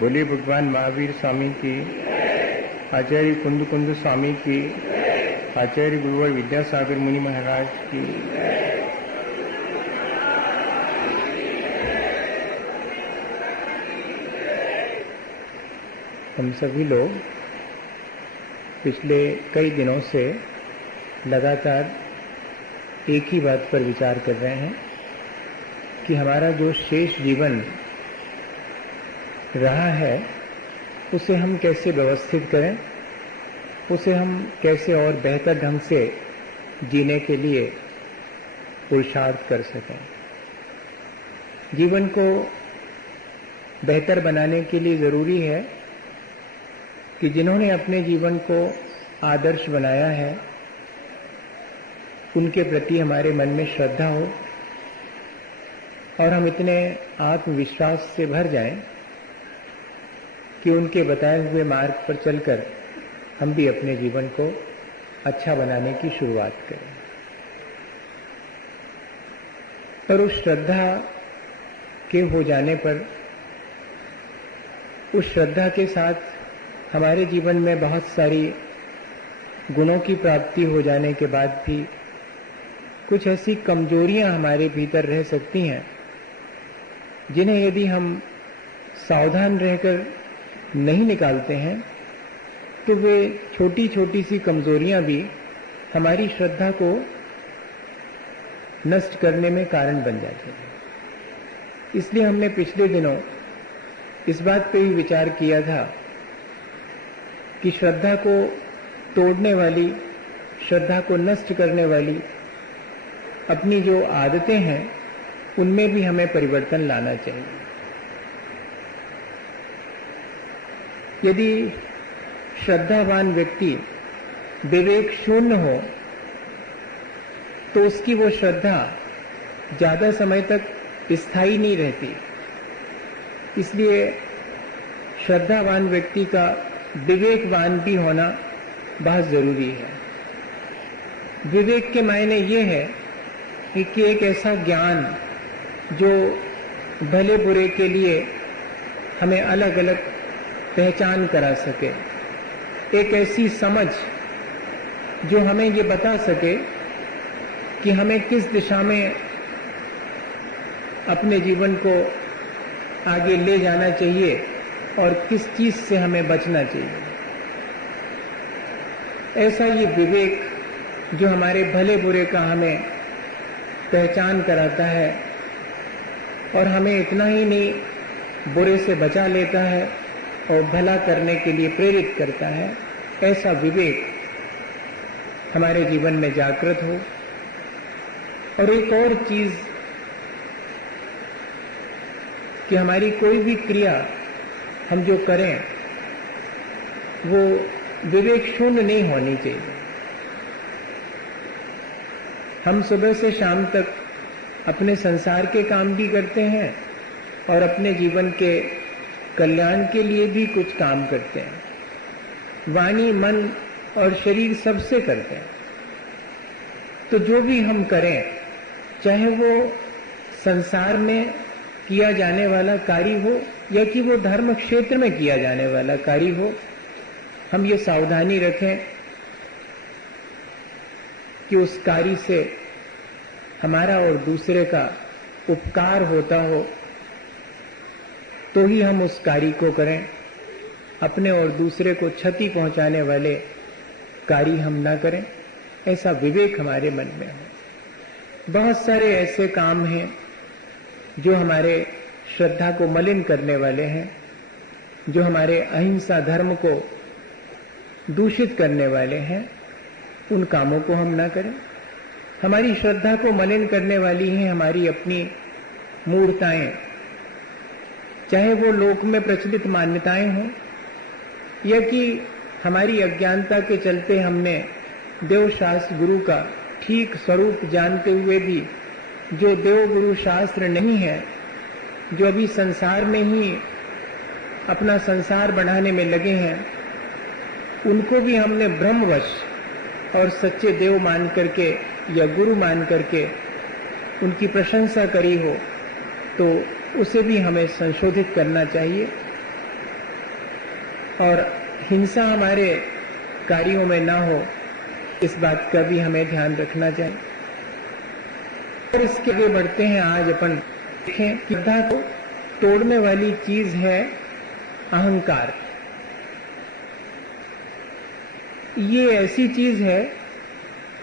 बोले भगवान महावीर स्वामी की, आचार्य कुंद कुंद स्वामी की, आचार्य गुरुवर विद्यासागर मुनि महाराज की। हम सभी लोग पिछले कई दिनों से लगातार एक ही बात पर विचार कर रहे हैं कि हमारा जो शेष जीवन रहा है उसे हम कैसे व्यवस्थित करें, उसे हम कैसे और बेहतर ढंग से जीने के लिए पुरुषार्थ कर सकें। जीवन को बेहतर बनाने के लिए ज़रूरी है कि जिन्होंने अपने जीवन को आदर्श बनाया है उनके प्रति हमारे मन में श्रद्धा हो और हम इतने आत्मविश्वास से भर जाएं कि उनके बताए हुए मार्ग पर चलकर हम भी अपने जीवन को अच्छा बनाने की शुरुआत करें। पर उस श्रद्धा के हो जाने पर, उस श्रद्धा के साथ हमारे जीवन में बहुत सारी गुणों की प्राप्ति हो जाने के बाद भी कुछ ऐसी कमजोरियां हमारे भीतर रह सकती हैं जिन्हें यदि हम सावधान रहकर नहीं निकालते हैं तो वे छोटी छोटी सी कमजोरियां भी हमारी श्रद्धा को नष्ट करने में कारण बन जाती हैं। इसलिए हमने पिछले दिनों इस बात पे भी विचार किया था कि श्रद्धा को तोड़ने वाली, श्रद्धा को नष्ट करने वाली अपनी जो आदतें हैं उनमें भी हमें परिवर्तन लाना चाहिए। यदि श्रद्धावान व्यक्ति विवेक शून्य हो तो उसकी वो श्रद्धा ज्यादा समय तक स्थायी नहीं रहती। इसलिए श्रद्धावान व्यक्ति का विवेकवान भी होना बहुत जरूरी है। विवेक के मायने ये है कि एक ऐसा ज्ञान जो भले बुरे के लिए हमें अलग अलग पहचान करा सके, एक ऐसी समझ जो हमें ये बता सके कि हमें किस दिशा में अपने जीवन को आगे ले जाना चाहिए और किस चीज से हमें बचना चाहिए। ऐसा ये विवेक जो हमारे भले बुरे का हमें पहचान कराता है और हमें इतना ही नहीं बुरे से बचा लेता है और भला करने के लिए प्रेरित करता है, ऐसा विवेक हमारे जीवन में जागृत हो। और एक और चीज कि हमारी कोई भी क्रिया हम जो करें वो विवेक शून्य नहीं होनी चाहिए। हम सुबह से शाम तक अपने संसार के काम भी करते हैं और अपने जीवन के कल्याण के लिए भी कुछ काम करते हैं। वाणी, मन और शरीर सबसे करते हैं। तो जो भी हम करें, चाहे वो संसार में किया जाने वाला कार्य हो या कि वो धर्म क्षेत्र में किया जाने वाला कार्य हो, हम ये सावधानी रखें कि उस कार्य से हमारा और दूसरे का उपकार होता हो तो ही हम उस कार्य को करें। अपने और दूसरे को क्षति पहुंचाने वाले कार्य हम ना करें, ऐसा विवेक हमारे मन में हो। बहुत सारे ऐसे काम हैं जो हमारे श्रद्धा को मलिन करने वाले हैं, जो हमारे अहिंसा धर्म को दूषित करने वाले हैं, उन कामों को हम ना करें। हमारी श्रद्धा को मलिन करने वाली हैं हमारी अपनी मूर्ताएं, चाहे वो लोक में प्रचलित मान्यताएं हों या कि हमारी अज्ञानता के चलते हमने देवशास्त्र गुरु का ठीक स्वरूप जानते हुए भी जो देव गुरु शास्त्र नहीं है, जो अभी संसार में ही अपना संसार बढ़ाने में लगे हैं, उनको भी हमने ब्रह्मवश और सच्चे देव मान करके या गुरु मान करके उनकी प्रशंसा करी हो तो उसे भी हमें संशोधित करना चाहिए और हिंसा हमारे कार्यों में ना हो, इस बात का भी हमें ध्यान रखना चाहिए। और इसके आगे बढ़ते हैं। आज अपन देखें कि श्रद्धा को तोड़ने वाली चीज है अहंकार। ये ऐसी चीज है,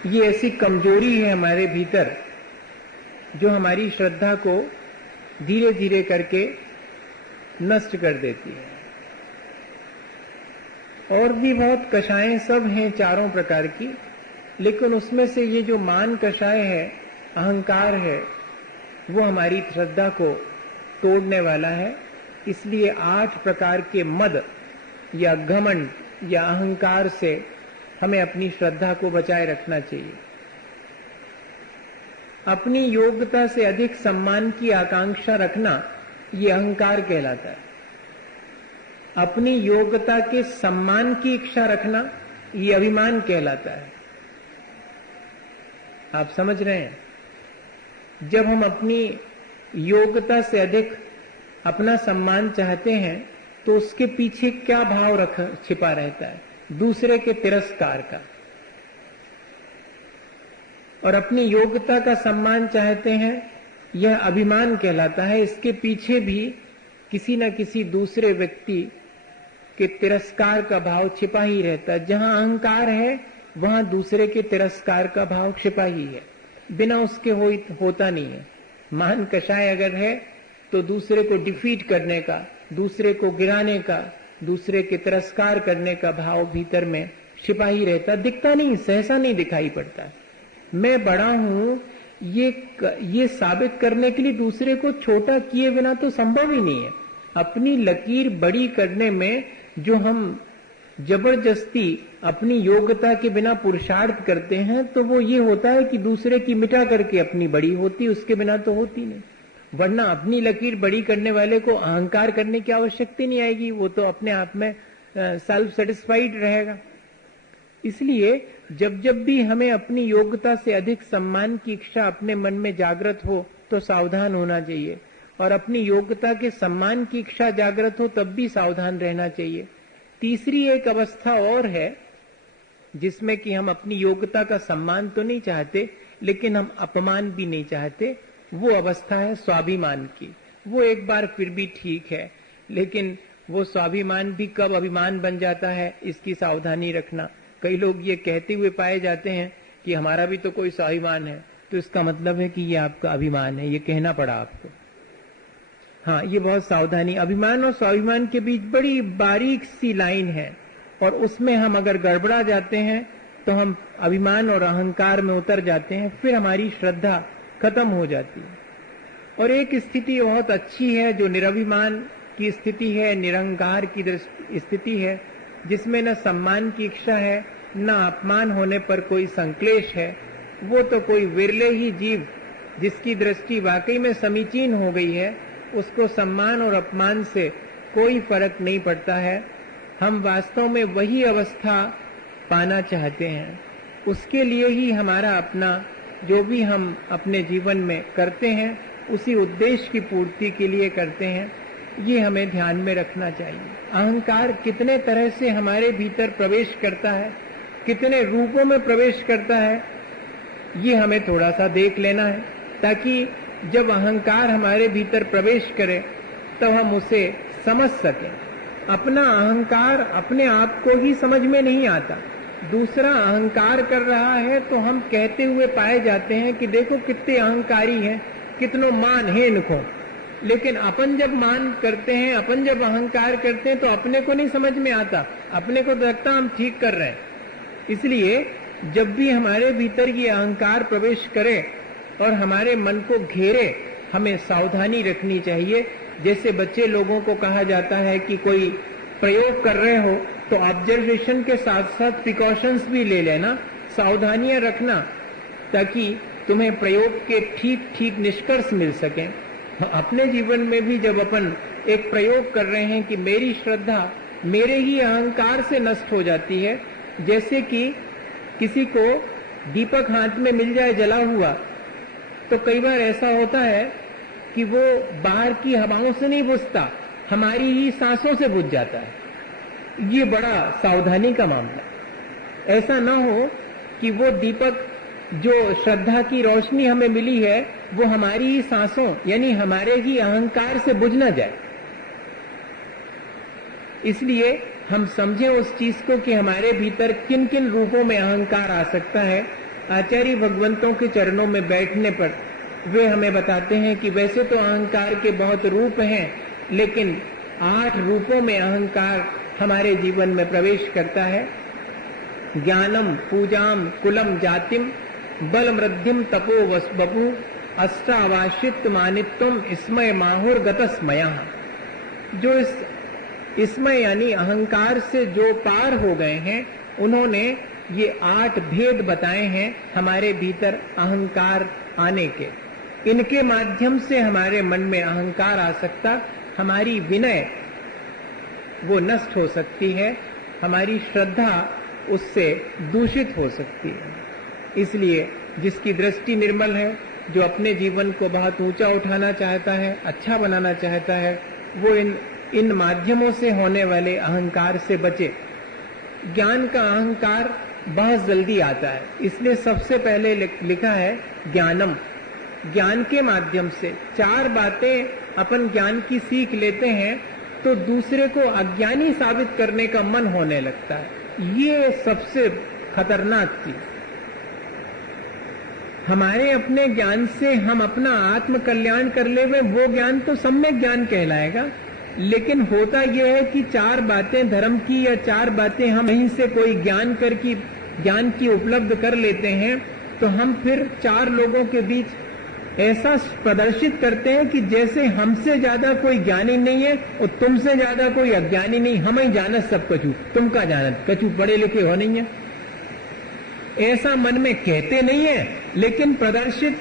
ये ऐसी कमजोरी है हमारे भीतर जो हमारी श्रद्धा को धीरे धीरे करके नष्ट कर देती है। और भी बहुत कषायें सब हैं चारों प्रकार की, लेकिन उसमें से ये जो मान कषाय है, अहंकार है, वो हमारी श्रद्धा को तोड़ने वाला है। इसलिए 8 प्रकार के मद या घमंड या अहंकार से हमें अपनी श्रद्धा को बचाए रखना चाहिए। अपनी योग्यता से अधिक सम्मान की आकांक्षा रखना, ये अहंकार कहलाता है। अपनी योग्यता के सम्मान की इच्छा रखना, ये अभिमान कहलाता है। आप समझ रहे हैं? जब हम अपनी योग्यता से अधिक अपना सम्मान चाहते हैं तो उसके पीछे क्या भाव छिपा रहता है? दूसरे के तिरस्कार का। और अपनी योग्यता का सम्मान चाहते हैं, यह अभिमान कहलाता है। इसके पीछे भी किसी न किसी दूसरे व्यक्ति के तिरस्कार का भाव छिपा ही रहता है। जहां अहंकार है वहां दूसरे के तिरस्कार का भाव छिपा ही है, बिना उसके होता नहीं है। मान कषाय अगर है तो दूसरे को डिफीट करने का, दूसरे को गिराने का, दूसरे के तिरस्कार करने का भाव भीतर में छिपा ही रहता, दिखता नहीं, सहसा नहीं दिखाई पड़ता। मैं बड़ा हूं ये साबित करने के लिए दूसरे को छोटा किए बिना तो संभव ही नहीं है। अपनी लकीर बड़ी करने में जो हम जबरदस्ती अपनी योग्यता के बिना पुरुषार्थ करते हैं, तो वो ये होता है कि दूसरे की मिटा करके अपनी बड़ी होती, उसके बिना तो होती नहीं। वरना अपनी लकीर बड़ी करने वाले को अहंकार करने की आवश्यकता नहीं आएगी, वो तो अपने आप में सेल्फ सेटिस्फाइड रहेगा। इसलिए जब जब भी हमें अपनी योग्यता से अधिक सम्मान की इच्छा अपने मन में जागृत हो तो सावधान होना चाहिए, और अपनी योग्यता के सम्मान की इच्छा जागृत हो तब भी सावधान रहना चाहिए। तीसरी एक अवस्था और है जिसमें कि हम अपनी योग्यता का सम्मान तो नहीं चाहते, लेकिन हम अपमान भी नहीं चाहते। वो अवस्था है स्वाभिमान की। वो एक बार फिर भी ठीक है, लेकिन वो स्वाभिमान भी कब अभिमान बन जाता है, इसकी सावधानी रखना। कई लोग ये कहते हुए पाए जाते हैं कि हमारा भी तो कोई स्वाभिमान है, तो इसका मतलब है कि ये आपका अभिमान है, ये कहना पड़ा आपको। हाँ, ये बहुत सावधानी। अभिमान और स्वाभिमान के बीच बड़ी बारीक सी लाइन है, और उसमें हम अगर गड़बड़ा जाते हैं तो हम अभिमान और अहंकार में उतर जाते हैं, फिर हमारी श्रद्धा खत्म हो जाती है। और एक स्थिति बहुत अच्छी है जो निरभिमान की स्थिति है, निरंकार की स्थिति है, जिसमें न सम्मान की इच्छा है, न अपमान होने पर कोई संक्लेश है। वो तो कोई विरले ही जीव जिसकी दृष्टि वाकई में समीचीन हो गई है, उसको सम्मान और अपमान से कोई फर्क नहीं पड़ता है। हम वास्तव में वही अवस्था पाना चाहते हैं। उसके लिए ही हमारा अपना जो भी हम अपने जीवन में करते हैं, उसी उद्देश्य की पूर्ति के लिए करते हैं। ये हमें ध्यान में रखना चाहिए। अहंकार कितने तरह से हमारे भीतर प्रवेश करता है, कितने रूपों में प्रवेश करता है, ये हमें थोड़ा सा देख लेना है, ताकि जब अहंकार हमारे भीतर प्रवेश करे तब हम उसे समझ सकें। अपना अहंकार अपने आप को ही समझ में नहीं आता, दूसरा अहंकार कर रहा है तो हम कहते हुए पाए जाते हैं कि देखो कितने अहंकारी हैं, कितनो मान है इनको। लेकिन अपन जब मान करते हैं, अपन जब अहंकार करते हैं तो अपने को नहीं समझ में आता, अपने को लगता हम ठीक कर रहे हैं। इसलिए जब भी हमारे भीतर ये अहंकार प्रवेश करे और हमारे मन को घेरे, हमें सावधानी रखनी चाहिए। जैसे बच्चे लोगों को कहा जाता है कि कोई प्रयोग कर रहे हो तो ऑब्जर्वेशन के साथ साथ प्रिकॉशंस भी ले लेना, सावधानियां रखना, ताकि तुम्हें प्रयोग के ठीक ठीक निष्कर्ष मिल सकें। अपने जीवन में भी जब अपन एक प्रयोग कर रहे हैं कि मेरी श्रद्धा मेरे ही अहंकार से नष्ट हो जाती है, जैसे कि किसी को दीपक हाथ में मिल जाए जला हुआ, तो कई बार ऐसा होता है कि वो बाहर की हवाओं से नहीं बुझता, हमारी ही सांसों से बुझ जाता है। ये बड़ा सावधानी का मामला। ऐसा ना हो कि वो दीपक जो श्रद्धा की रोशनी हमें मिली है वो हमारी ही सांसों यानी हमारे ही अहंकार से बुझ ना जाए। इसलिए हम समझें उस चीज को कि हमारे भीतर किन किन रूपों में अहंकार आ सकता है। आचार्य भगवंतों के चरणों में बैठने पर वे हमें बताते हैं कि वैसे तो अहंकार के बहुत रूप हैं, लेकिन 8 रूपों में अहंकार हमारे जीवन में प्रवेश करता है। ज्ञानम, पूजाम, कुलम, जातिम, बल, मृद्धिम, तपो, वसबपु, अष्टावाशित मानित्वम, इसमय, माहुर, गतस्मया। जो इसमय यानी अहंकार से जो पार हो गए हैं, उन्होंने ये 8 भेद बताए हैं हमारे भीतर अहंकार आने के। इनके माध्यम से हमारे मन में अहंकार आ सकता, हमारी विनय वो नष्ट हो सकती है, हमारी श्रद्धा उससे दूषित हो सकती है। इसलिए जिसकी दृष्टि निर्मल है, जो अपने जीवन को बहुत ऊंचा उठाना चाहता है, अच्छा बनाना चाहता है, वो इन माध्यमों से होने वाले अहंकार से बचे। ज्ञान का अहंकार बहुत जल्दी आता है, इसलिए सबसे पहले लिखा है ज्ञानम। ज्ञान के माध्यम से 4 बातें अपन ज्ञान की सीख लेते हैं तो दूसरे को अज्ञानी साबित करने का मन होने लगता है। ये सबसे खतरनाक चीज। हमारे अपने ज्ञान से हम अपना आत्म कल्याण कर ले, वो ज्ञान तो सम्यक ज्ञान कहलाएगा। लेकिन होता यह है कि 4 बातें धर्म की या 4 बातें हम यहीं से कोई ज्ञान की उपलब्ध कर लेते हैं, तो हम फिर 4 लोगों के बीच ऐसा प्रदर्शित करते हैं कि जैसे हमसे ज्यादा कोई ज्ञानी नहीं है और तुमसे ज्यादा कोई अज्ञानी नहीं, हम ही जानत सब कछु, तुम का जानत कछु, पढ़े लिखे हो नहीं है। ऐसा मन में कहते नहीं है, लेकिन प्रदर्शित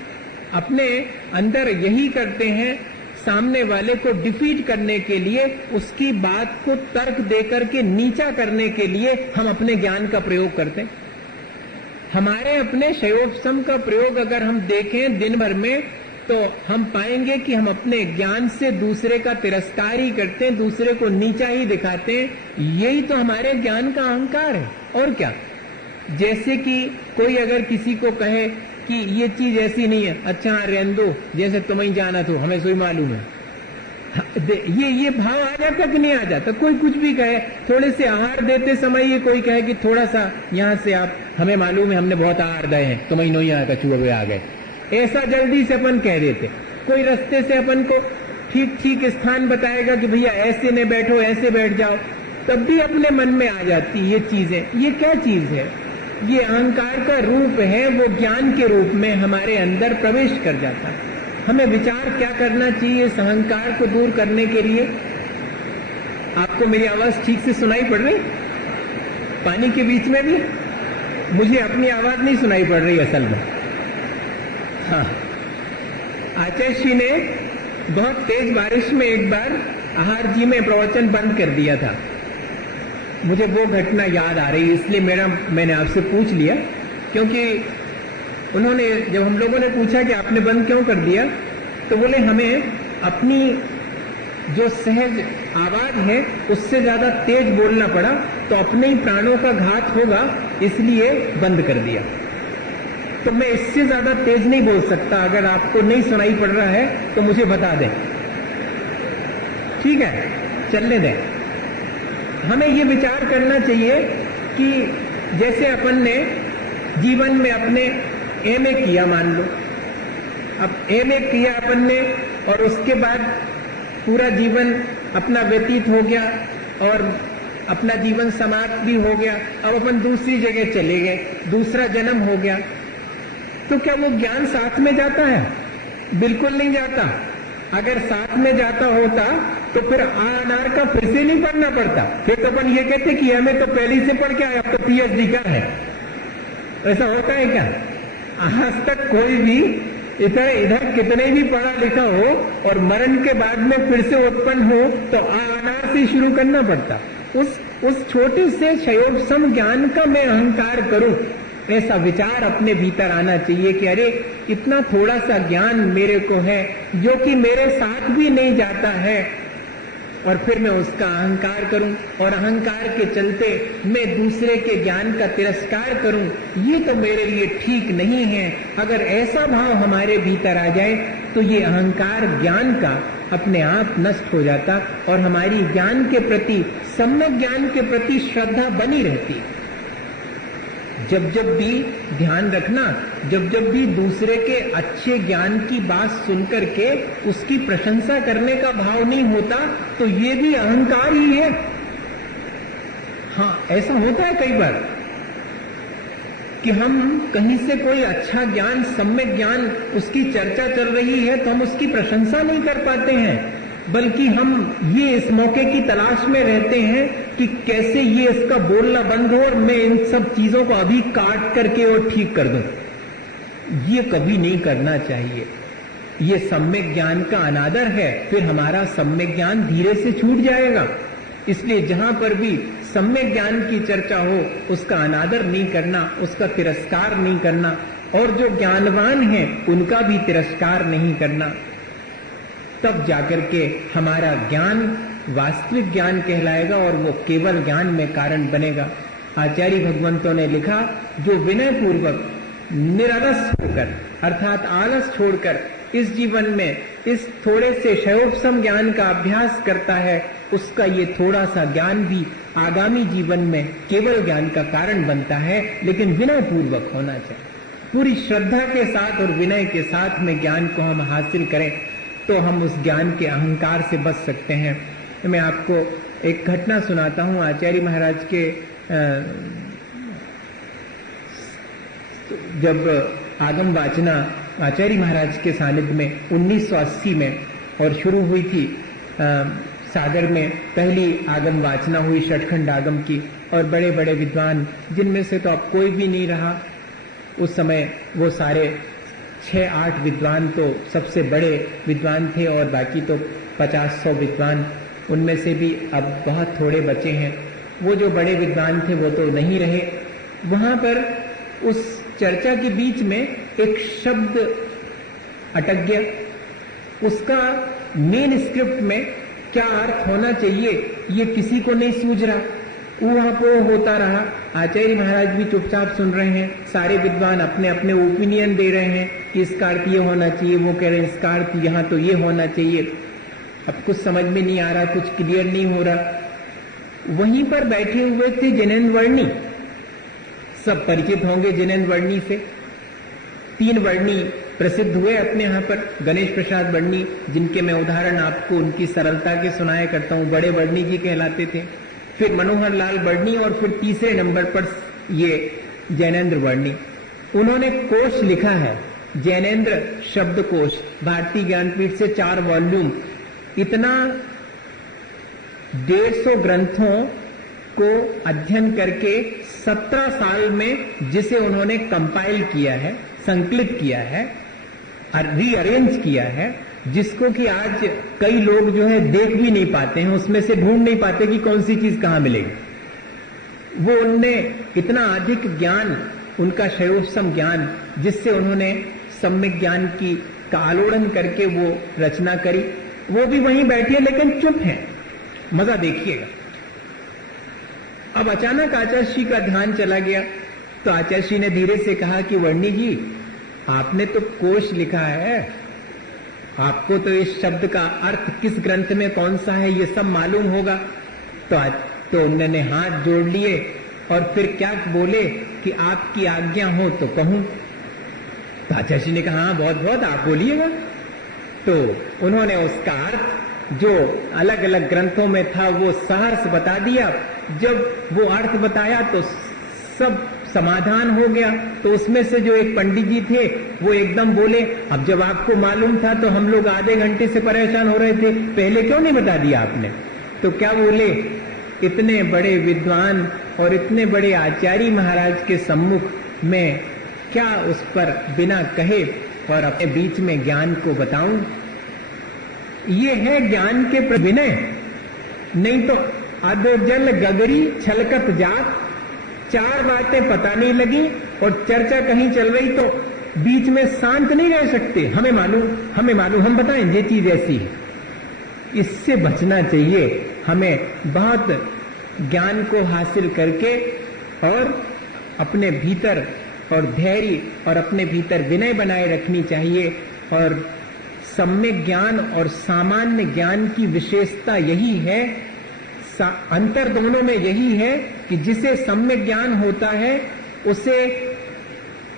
अपने अंदर यही करते हैं। सामने वाले को डिफीट करने के लिए, उसकी बात को तर्क देकर के नीचा करने के लिए हम अपने ज्ञान का प्रयोग करते हैं। हमारे अपने शयोपशम का प्रयोग अगर हम देखें दिन भर में, तो हम पाएंगे कि हम अपने ज्ञान से दूसरे का तिरस्कार ही करते हैं, दूसरे को नीचा ही दिखाते हैं। यही तो हमारे ज्ञान का अहंकार है, और क्या। जैसे कि कोई अगर किसी को कहे कि ये चीज ऐसी नहीं है, अच्छा रहने दो, जैसे तुम ही जाना तो हमें सोई मालूम है। ये भाव आ जाता कि नहीं आ जाता। कोई कुछ भी कहे, थोड़े से आहार देते समय ये कोई कहे कि थोड़ा सा यहाँ से आप, हमें मालूम है हमने बहुत आहार दिए हैं, तुम ही नहीं आया, कछुए आ गए, ऐसा जल्दी से अपन कह देते। कोई रास्ते से अपन को ठीक ठीक स्थान बताएगा कि भैया ऐसे न बैठो, ऐसे बैठ जाओ, तब भी अपने मन में आ जाती ये चीजें। ये क्या चीज है? ये अहंकार का रूप है, वो ज्ञान के रूप में हमारे अंदर प्रवेश कर जाता है। हमें विचार क्या करना चाहिए इस अहंकार को दूर करने के लिए? आपको मेरी आवाज ठीक से सुनाई पड़ रही? पानी के बीच में भी मुझे अपनी आवाज नहीं सुनाई पड़ रही असल में। हाँ, आचार्य जी ने बहुत तेज बारिश में एक बार आहार जी में प्रवचन बंद कर दिया था। मुझे वो घटना याद आ रही, इसलिए मैंने आपसे पूछ लिया, क्योंकि उन्होंने, जब हम लोगों ने पूछा कि आपने बंद क्यों कर दिया, तो बोले हमें अपनी जो सहज आवाज है उससे ज्यादा तेज बोलना पड़ा, तो अपने ही प्राणों का घात होगा, इसलिए बंद कर दिया। तो मैं इससे ज्यादा तेज नहीं बोल सकता, अगर आपको नहीं सुनाई पड़ रहा है तो मुझे बता दें, ठीक है? चलने दें। हमें ये विचार करना चाहिए कि जैसे अपन ने जीवन में अपने एमए किया, मान लो अब एमए किया अपन ने, और उसके बाद पूरा जीवन अपना व्यतीत हो गया और अपना जीवन समाप्त भी हो गया। अब अपन दूसरी जगह चले गए, दूसरा जन्म हो गया, तो क्या वो ज्ञान साथ में जाता है? बिल्कुल नहीं जाता। अगर साथ में जाता होता तो फिर अनार का फिर से नहीं पढ़ना पड़ता। फिर तो अपन ये कहते कि हमें तो पहले से पढ़ के आया, अब तो पीएचडी का है। ऐसा होता है क्या? आज तक कोई भी इधर कितने भी पढ़ा लिखा हो और मरण के बाद में फिर से उत्पन्न हो तो अनार से शुरू करना पड़ता। उस छोटे से क्षयोपशम ज्ञान का मैं अहंकार करूं, ऐसा विचार अपने भीतर आना चाहिए कि अरे इतना थोड़ा सा ज्ञान मेरे को है जो कि मेरे साथ भी नहीं जाता है, और फिर मैं उसका अहंकार करूं और अहंकार के चलते मैं दूसरे के ज्ञान का तिरस्कार करूं, ये तो मेरे लिए ठीक नहीं है। अगर ऐसा भाव हमारे भीतर आ जाए तो ये अहंकार ज्ञान का अपने आप नष्ट हो जाता और हमारी ज्ञान के प्रति, सम्यक ज्ञान के प्रति श्रद्धा बनी रहती। जब जब भी ध्यान रखना, जब जब भी दूसरे के अच्छे ज्ञान की बात सुनकर के उसकी प्रशंसा करने का भाव नहीं होता तो ये भी अहंकार ही है। हाँ, ऐसा होता है कई बार कि हम कहीं से कोई अच्छा ज्ञान, सम्यक ज्ञान, उसकी चर्चा चल रही है तो हम उसकी प्रशंसा नहीं कर पाते हैं, बल्कि हम ये इस मौके की तलाश में रहते हैं कि कैसे ये इसका बोलना बंद हो और मैं इन सब चीजों को अभी काट करके और ठीक कर दूं। ये कभी नहीं करना चाहिए। ये सम्यक ज्ञान का अनादर है, फिर हमारा सम्यक ज्ञान धीरे से छूट जाएगा। इसलिए जहां पर भी सम्यक ज्ञान की चर्चा हो उसका अनादर नहीं करना, उसका तिरस्कार नहीं करना, और जो ज्ञानवान हैं उनका भी तिरस्कार नहीं करना। तब जाकर के हमारा ज्ञान वास्तविक ज्ञान कहलाएगा और वो केवल ज्ञान में कारण बनेगा। आचार्य भगवंतों ने लिखा, जो विनय पूर्वक निरलस होकर अर्थात आलस छोड़कर इस जीवन में इस थोड़े से क्षयोपम ज्ञान का अभ्यास करता है, उसका ये थोड़ा सा ज्ञान भी आगामी जीवन में केवल ज्ञान का कारण बनता है। लेकिन विनय पूर्वक होना चाहिए, पूरी श्रद्धा के साथ और विनय के साथ में ज्ञान को हम हासिल करें तो हम उस ज्ञान के अहंकार से बच सकते हैं। तो मैं आपको एक घटना सुनाता हूं। आचार्य महाराज के जब आगम वाचना आचार्य महाराज के सानिध्य में 1980 में और शुरू हुई थी, सागर में पहली आगम वाचना हुई षटखंड आगम की, और बड़े बड़े विद्वान, जिनमें से तो अब कोई भी नहीं रहा उस समय, वो सारे 6-8 विद्वान तो सबसे बड़े विद्वान थे और बाकी तो 50-100 विद्वान, उनमें से भी अब बहुत थोड़े बचे हैं। वो जो बड़े विद्वान थे वो तो नहीं रहे। वहां पर उस चर्चा के बीच में एक शब्द अटक गया। उसका मेन स्क्रिप्ट में क्या अर्थ होना चाहिए ये किसी को नहीं सूझ रहा, वहां पो होता रहा। आचार्य महाराज भी चुपचाप सुन रहे हैं, सारे विद्वान अपने अपने ओपिनियन दे रहे हैं कि इसका अर्थ ये होना चाहिए, वो कह रहे हैं इसका अर्थ यहाँ तो ये होना चाहिए। अब कुछ समझ में नहीं आ रहा, कुछ क्लियर नहीं हो रहा। वहीं पर बैठे हुए थे जिनेन्द्र वर्णी, सब परिचित होंगे जिनेन्द्र वर्णी से। 3 वर्णी प्रसिद्ध हुए अपने यहाँ पर, गणेश प्रसाद वर्णी, जिनके मैं उदाहरण आपको उनकी सरलता के सुनाया करता हूँ, बड़े वर्णी जी कहलाते थे। फिर मनोहर लाल वर्णी और फिर तीसरे नंबर पर ये जैनेन्द्र वर्णी। उन्होंने कोश लिखा है, जैनेन्द्र शब्द कोश, भारतीय ज्ञानपीठ से 4 वॉल्यूम, इतना 150 ग्रंथों को अध्ययन करके 17 साल में जिसे उन्होंने कंपाइल किया है, संकलित किया है, रीअरेंज किया है, जिसको कि आज कई लोग जो है देख भी नहीं पाते हैं, उसमें से ढूंढ नहीं पाते कि कौन सी चीज कहां मिलेगी। वो उनने इतना अधिक ज्ञान, उनका क्षयोपम ज्ञान, जिससे उन्होंने सम्यक ज्ञान की का आलोड़न करके वो रचना करी। वो भी वहीं बैठे लेकिन चुप हैं, मजा देखिएगा। अब अचानक आचार्य श्री का ध्यान चला गया तो आचार्य श्री ने धीरे से कहा कि वर्णी जी, आपने तो कोश लिखा है, आपको तो इस शब्द का अर्थ किस ग्रंथ में कौन सा है ये सब मालूम होगा। तो उन्होंने हाथ जोड़ लिए और फिर क्या बोले कि आपकी आज्ञा हो तो कहूं। तो आचार्य जी ने कहा, हाँ बहुत बहुत, आप बोलिएगा। तो उन्होंने उसका अर्थ जो अलग अलग ग्रंथों में था वो सहर्ष बता दिया। जब वो अर्थ बताया तो सब समाधान हो गया। तो उसमें से जो एक पंडित जी थे वो एकदम बोले, अब जब आपको मालूम था तो हम लोग आधे घंटे से परेशान हो रहे थे, पहले क्यों नहीं बता दिया आपने। तो क्या बोले, इतने बड़े विद्वान और इतने बड़े आचार्य महाराज के सम्मुख में क्या उस पर बिना कहे और अपने बीच में ज्ञान को बताऊं। ये है ज्ञान के विनय। नहीं तो अधोजल गगरी छलकत जात, 4 बातें पता नहीं लगी और चर्चा कहीं चल रही तो बीच में शांत नहीं रह सकते। हमें मालूम, हम बताएं ये चीज ऐसी है। इससे बचना चाहिए। हमें बहुत ज्ञान को हासिल करके और अपने भीतर और धैर्य और अपने भीतर विनय बनाए रखनी चाहिए। और सम्यक ज्ञान और सामान्य ज्ञान की विशेषता यही है, अंतर दोनों में यही है कि जिसे सम्यक ज्ञान होता है उसे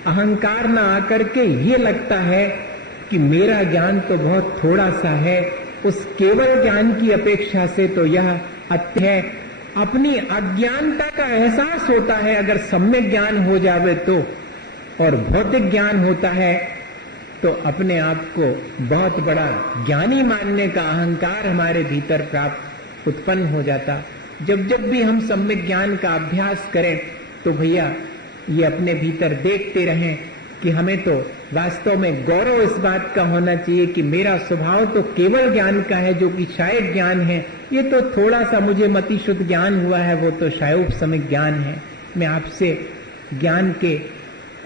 अहंकार न आकर के ये लगता है कि मेरा ज्ञान तो बहुत थोड़ा सा है, उस केवल ज्ञान की अपेक्षा से तो यह अत्य है। अपनी अज्ञानता का एहसास होता है अगर सम्यक ज्ञान हो जावे तो, और भौतिक ज्ञान होता है तो अपने आप को बहुत बड़ा ज्ञानी मानने का अहंकार हमारे भीतर प्राप्त उत्पन्न हो जाता। जब जब भी हम सम्यक ज्ञान का अभ्यास करें तो भैया ये अपने भीतर देखते रहें कि हमें तो वास्तव में गौरव इस बात का होना चाहिए कि मेरा स्वभाव तो केवल ज्ञान का है, जो कि शायद ज्ञान है। ये तो थोड़ा सा मुझे मतिशुद्ध ज्ञान हुआ है, वो तो शायोपसमिक ज्ञान है। मैं आपसे ज्ञान के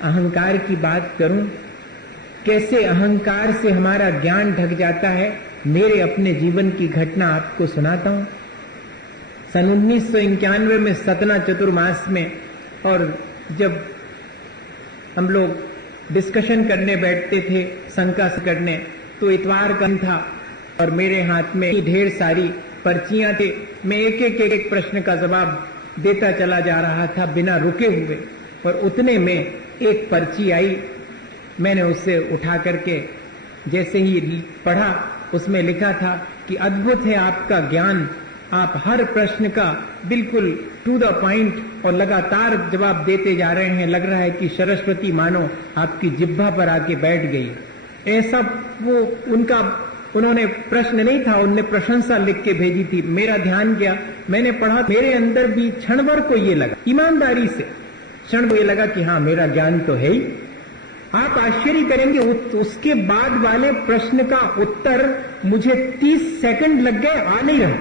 अहंकार की बात करूं, कैसे अहंकार से हमारा ज्ञान ढक जाता है। मेरे अपने जीवन की घटना आपको सुनाता हूं। सन 1991 में सतना चतुर्मास में, और जब हम लोग डिस्कशन करने बैठते थे शंका करने, तो इतवार का दिन था और मेरे हाथ में ढेर सारी पर्चियां थे। मैं एक प्रश्न का जवाब देता चला जा रहा था बिना रुके हुए, और उतने में एक पर्ची आई। मैंने उससे उठा करके जैसे ही पढ़ा, उसमें लिखा था कि अद्भुत है आपका ज्ञान, आप हर प्रश्न का बिल्कुल टू द पॉइंट और लगातार जवाब देते जा रहे हैं। लग रहा है कि सरस्वती मानो आपकी जिह्वा पर आके बैठ गई। ऐसा वो उन्होंने प्रश्न नहीं था, उन्होंने प्रशंसा लिख के भेजी थी। मेरा ध्यान गया, मैंने पढ़ा, मेरे अंदर भी क्षण भर को ये लगा, ईमानदारी से क्षण को ये लगा कि हाँ मेरा ज्ञान तो है ही। आप आश्चर्य करेंगे, उसके बाद वाले प्रश्न का उत्तर मुझे 30 सेकंड लग गए, आ नहीं रहा।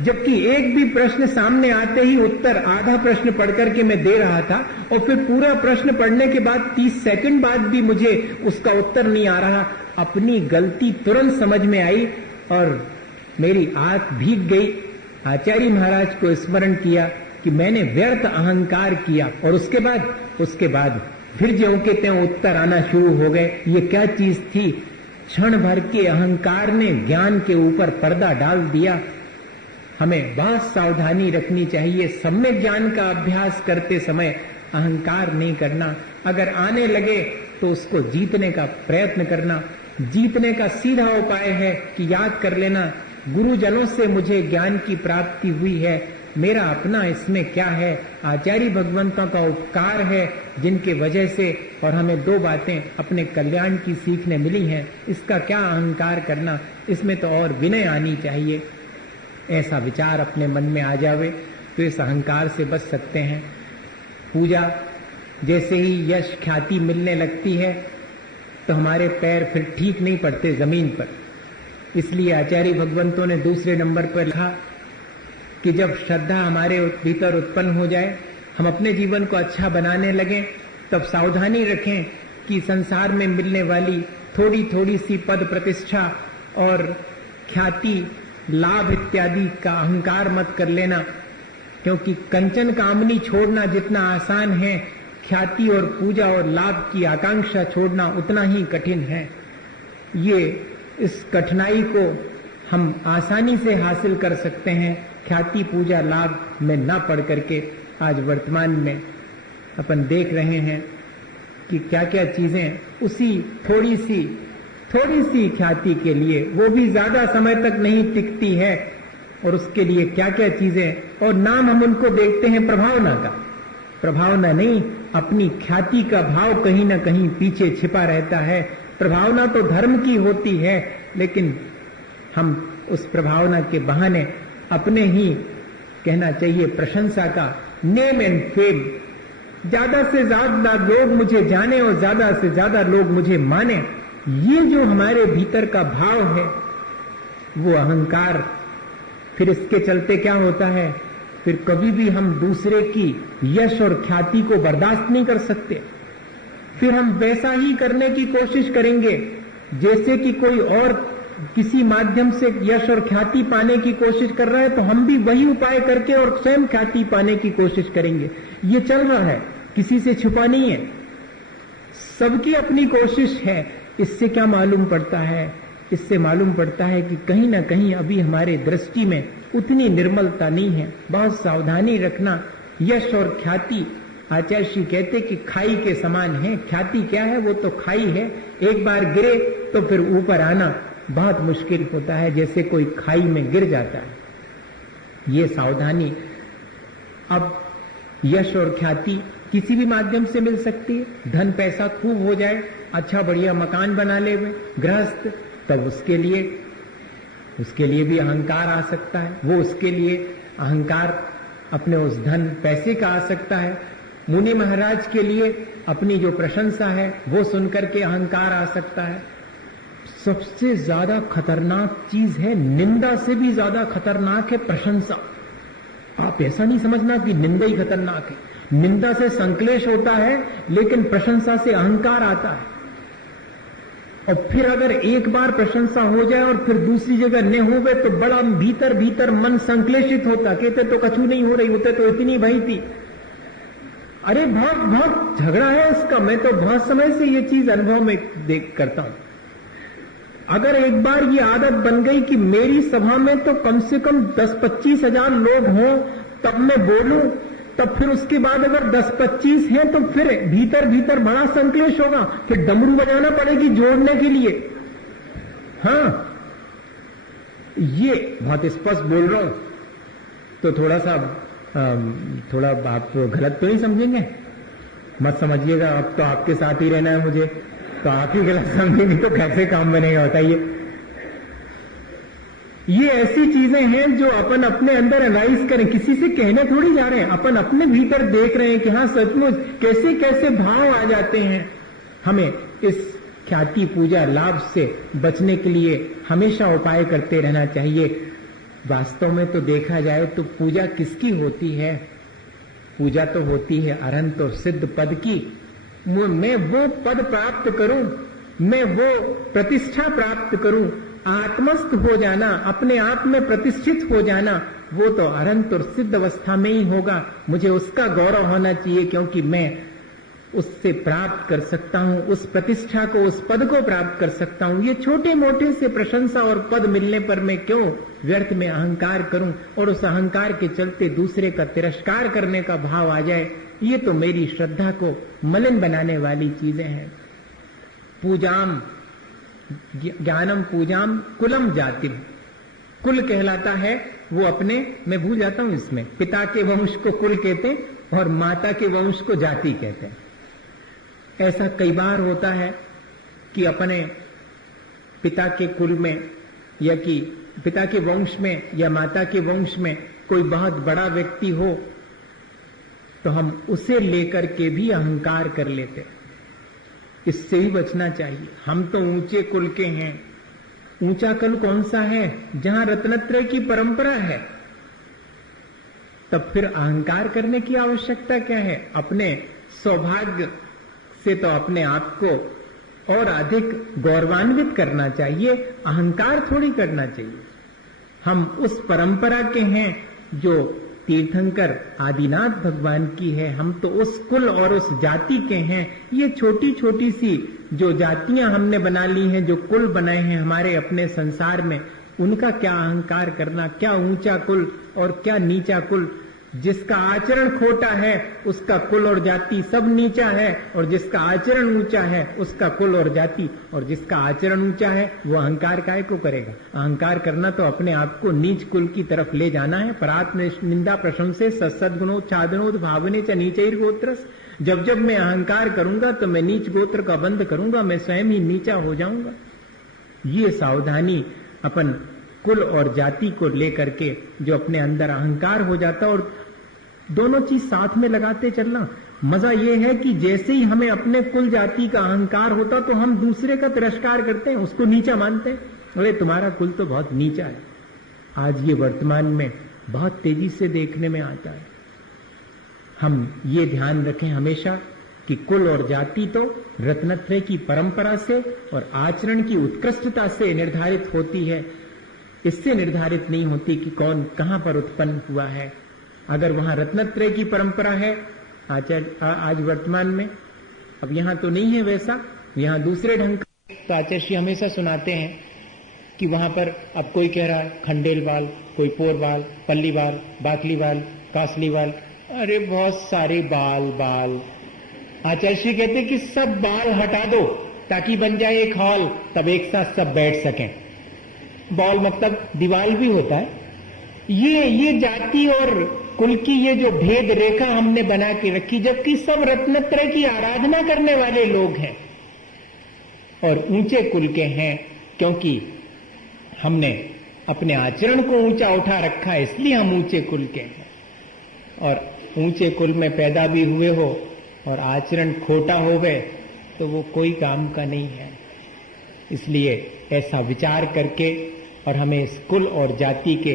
जबकि एक भी प्रश्न सामने आते ही उत्तर, आधा प्रश्न पढ़ करके मैं दे रहा था, और फिर पूरा प्रश्न पढ़ने के बाद 30 सेकंड बाद भी मुझे उसका उत्तर नहीं आ रहा। अपनी गलती तुरंत समझ में आई और मेरी आंख भीग गई। आचार्य महाराज को स्मरण किया कि मैंने व्यर्थ अहंकार किया, और उसके बाद फिर जो कहते हैं उत्तर आना शुरू हो गए। ये क्या चीज थी? क्षण भर के अहंकार ने ज्ञान के ऊपर पर्दा डाल दिया। हमें बहुत सावधानी रखनी चाहिए। सम्यक ज्ञान का अभ्यास करते समय अहंकार नहीं करना। अगर आने लगे तो उसको जीतने का प्रयत्न करना। जीतने का सीधा उपाय है कि याद कर लेना, गुरुजनों से मुझे ज्ञान की प्राप्ति हुई है, मेरा अपना इसमें क्या है? आचार्य भगवंतों का उपकार है जिनके वजह से, और हमें 2 बातें अपने कल्याण की सीखने मिली हैं। इसका क्या अहंकार करना, इसमें तो और विनय आनी चाहिए। ऐसा विचार अपने मन में आ जावे तो इस अहंकार से बच सकते हैं। पूजा जैसे ही यश ख्याति मिलने लगती है तो हमारे पैर फिर ठीक नहीं पड़ते जमीन पर। इसलिए आचार्य भगवंतों ने दूसरे नंबर पर लिखा कि जब श्रद्धा हमारे भीतर उत्पन्न हो जाए, हम अपने जीवन को अच्छा बनाने लगें, तब सावधानी रखें कि संसार में मिलने वाली थोड़ी थोड़ी सी पद प्रतिष्ठा और ख्याति, लाभ इत्यादि का अहंकार मत कर लेना, क्योंकि कंचन कामनी छोड़ना जितना आसान है, ख्याति और पूजा और लाभ की आकांक्षा छोड़ना उतना ही कठिन है। इस कठिनाई को हम आसानी से हासिल कर सकते हैं ख्याति, पूजा, लाभ में न पढ़ करके। आज वर्तमान में अपन देख रहे हैं कि क्या क्या चीजें उसी थोड़ी सी ख्याति के लिए, वो भी ज्यादा समय तक नहीं टिकती है, और उसके लिए क्या क्या चीजें, और नाम हम उनको देखते हैं प्रभावना का। प्रभावना नहीं, अपनी ख्याति का भाव कहीं ना कहीं पीछे छिपा रहता है। प्रभावना तो धर्म की होती है, लेकिन हम उस प्रभावना के बहाने अपने ही, कहना चाहिए प्रशंसा का, नेम एंड फेम, ज्यादा से ज्यादा लोग मुझे जाने और ज्यादा से ज्यादा लोग मुझे माने, ये जो हमारे भीतर का भाव है वो अहंकार। फिर इसके चलते क्या होता है, फिर कभी भी हम दूसरे की यश और ख्याति को बर्दाश्त नहीं कर सकते। फिर हम वैसा ही करने की कोशिश करेंगे जैसे कि कोई और किसी माध्यम से यश और ख्याति पाने की कोशिश कर रहा है तो हम भी वही उपाय करके और स्वयं ख्याति पाने की कोशिश करेंगे। ये चल रहा है, किसी से छुपा नहीं है, सबकी अपनी कोशिश है। इससे क्या मालूम पड़ता है? इससे मालूम पड़ता है कि कहीं ना कहीं अभी हमारे दृष्टि में उतनी निर्मलता नहीं है। बहुत सावधानी रखना। यश और ख्याति आचार्य श्री कहते कि खाई के समान है। ख्याति क्या है? वो तो खाई है, एक बार गिरे तो फिर ऊपर आना बहुत मुश्किल होता है, जैसे कोई खाई में गिर जाता है। ये सावधानी। अब यश और ख्याति किसी भी माध्यम से मिल सकती है। धन पैसा खूब हो जाए, अच्छा बढ़िया मकान बना ले गृहस्थ, तब उसके लिए भी अहंकार आ सकता है। वो उसके लिए अहंकार अपने उस धन पैसे का आ सकता है। मुनि महाराज के लिए अपनी जो प्रशंसा है वो सुनकर के अहंकार आ सकता है। सबसे ज्यादा खतरनाक चीज है, निंदा से भी ज्यादा खतरनाक है प्रशंसा। आप ऐसा नहीं समझना कि निंदा ही खतरनाक है। निंदा से संक्लेश होता है, लेकिन प्रशंसा से अहंकार आता है। और फिर अगर एक बार प्रशंसा हो जाए और फिर दूसरी जगह न हो गए तो बड़ा भीतर भीतर मन संक्लेशित होता, कहते तो कछु नहीं हो रही, होते तो इतनी भई थी। अरे बहुत बहुत झगड़ा है इसका। मैं तो बहुत समय से ये चीज अनुभव में देख करता हूं। अगर एक बार ये आदत बन गई कि मेरी सभा में तो कम से कम 10-25 हजार लोग हों तब मैं बोलूं, तब फिर उसके बाद अगर 10-25 हैं तो फिर भीतर भीतर बड़ा संक्लेश होगा, फिर डमरू बजाना पड़ेगी जोड़ने के लिए। हाँ, ये बहुत स्पष्ट बोल रहा हूं, तो थोड़ा आप गलत तो नहीं समझेंगे, मत समझिएगा। अब तो आपके साथ ही रहना है मुझे, तो आप ही गलत समझेंगे तो कैसे काम बनेगा बताइए। ये ऐसी चीजें हैं जो अपन अपने अंदर एनालाइज करें, किसी से कहने थोड़ी जा रहे हैं, अपन अपने भीतर देख रहे हैं कि हाँ सचमुच कैसे कैसे भाव आ जाते हैं। हमें इस ख्याति पूजा लाभ से बचने के लिए हमेशा उपाय करते रहना चाहिए। वास्तव में तो देखा जाए तो पूजा किसकी होती है? पूजा तो होती है अनंत और सिद्ध पद की। मैं वो पद प्राप्त करूं, मैं वो प्रतिष्ठा प्राप्त करूं, आत्मस्थ हो जाना, अपने आप में प्रतिष्ठित हो जाना, वो तो अनंत और सिद्ध अवस्था में ही होगा। मुझे उसका गौरव होना चाहिए, क्योंकि मैं उससे प्राप्त कर सकता हूं, उस प्रतिष्ठा को, उस पद को प्राप्त कर सकता हूं। ये छोटे मोटे से प्रशंसा और पद मिलने पर मैं क्यों व्यर्थ में अहंकार करूं और उस अहंकार के चलते दूसरे का तिरस्कार करने का भाव आ जाए। ये तो मेरी श्रद्धा को मलिन बनाने वाली चीजें हैं। पूजाम ज्ञानम पूजाम कुलम जातिम, कुल कहलाता है वो अपने, मैं भूल जाता हूं इसमें, पिता के वंश को कुल कहते हैं और माता के वंश को जाति कहते हैं। ऐसा कई बार होता है कि अपने पिता के कुल में या कि पिता के वंश में या माता के वंश में कोई बहुत बड़ा व्यक्ति हो तो हम उसे लेकर के भी अहंकार कर लेते। इससे ही बचना चाहिए। हम तो ऊंचे कुल के हैं। ऊंचा कुल कौन सा है? जहां रत्नत्रय की परंपरा है। तब फिर अहंकार करने की आवश्यकता क्या है? अपने सौभाग्य से तो अपने आप को और अधिक गौरवान्वित करना चाहिए, अहंकार थोड़ी करना चाहिए। हम उस परंपरा के हैं जो तीर्थंकर आदिनाथ भगवान की है। हम तो उस कुल और उस जाति के हैं। ये छोटी छोटी सी जो जातियां हमने बना ली हैं, जो कुल बनाए हैं हमारे अपने संसार में, उनका क्या अहंकार करना, क्या ऊंचा कुल और क्या नीचा कुल। जिसका आचरण खोटा है उसका कुल और जाति सब नीचा है, और जिसका आचरण ऊंचा है उसका कुल और जाति, और जिसका आचरण ऊंचा है वो अहंकार काहे को करेगा? अहंकार करना तो अपने आप को नीच कुल की तरफ ले जाना है। परात्म निंदा प्रशंसे सत्सद्गुणोच्छादनोद भावने च नीचैर गोत्रस। जब जब मैं अहंकार करूंगा तो मैं नीच गोत्र का बंद करूंगा, मैं स्वयं ही नीचा हो जाऊंगा। ये सावधानी अपन कुल और जाति को लेकर के जो अपने अंदर अहंकार हो जाता, और दोनों चीज साथ में लगाते चलना। मजा यह है कि जैसे ही हमें अपने कुल जाति का अहंकार होता तो हम दूसरे का तिरस्कार करते हैं, उसको नीचा मानते हैं। अरे तुम्हारा कुल तो बहुत नीचा है। आज ये वर्तमान में बहुत तेजी से देखने में आता है। हम ये ध्यान रखें हमेशा कि कुल और जाति तो रत्नत्रय की परंपरा से और आचरण की उत्कृष्टता से निर्धारित होती है, इससे निर्धारित नहीं होती कि कौन कहां पर उत्पन्न हुआ है। अगर वहां रत्नत्रय की परंपरा है आज वर्तमान में, अब यहां तो नहीं है वैसा, यहां दूसरे ढंग का। तो आचार्य हमेशा सुनाते हैं कि वहां पर अब कोई कह रहा है खंडेलवाल, कोई पोरवाल, पल्लीवाल, बाकलीवाल, कासलीवाल, अरे बहुत सारे बाल। आचार्य कहते कि सब बाल हटा दो ताकि बन जाए एक हॉल, तब एक साथ सब बैठ सकें। बॉल मतलब दीवाल भी होता है। ये जाति और कुल की ये जो भेद रेखा हमने बना के रखी, जबकि सब रत्नत्रय की आराधना करने वाले लोग हैं और ऊंचे कुल के हैं, क्योंकि हमने अपने आचरण को ऊंचा उठा रखा है, इसलिए हम ऊंचे कुल के हैं। और ऊंचे कुल में पैदा भी हुए हो और आचरण खोटा हो गए तो वो कोई काम का नहीं है। इसलिए ऐसा विचार करके और हमें इस कुल और जाति के